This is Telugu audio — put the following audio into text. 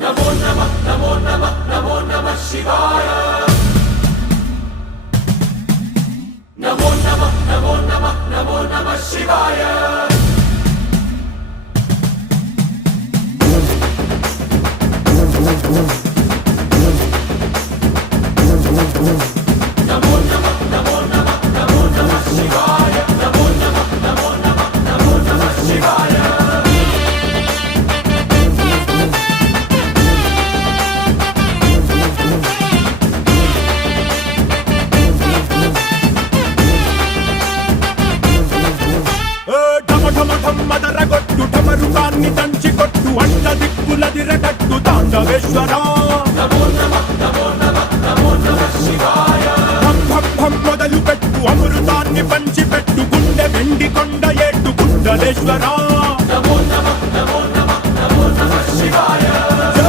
नमो नमः नमो नमः नमो नमः शिवाय नमो नमः नमो नमः नमो नमः शिवाय नमो नमः नमो नमः नमो नमः शिवाय नमो नमः नमो नमः नमो नमः शिवाय మదరగొట్టు ఠమరుకాన్ని దంచి కొట్టు అంట దిక్కులదిరగట్టు తాండవేశ్వరా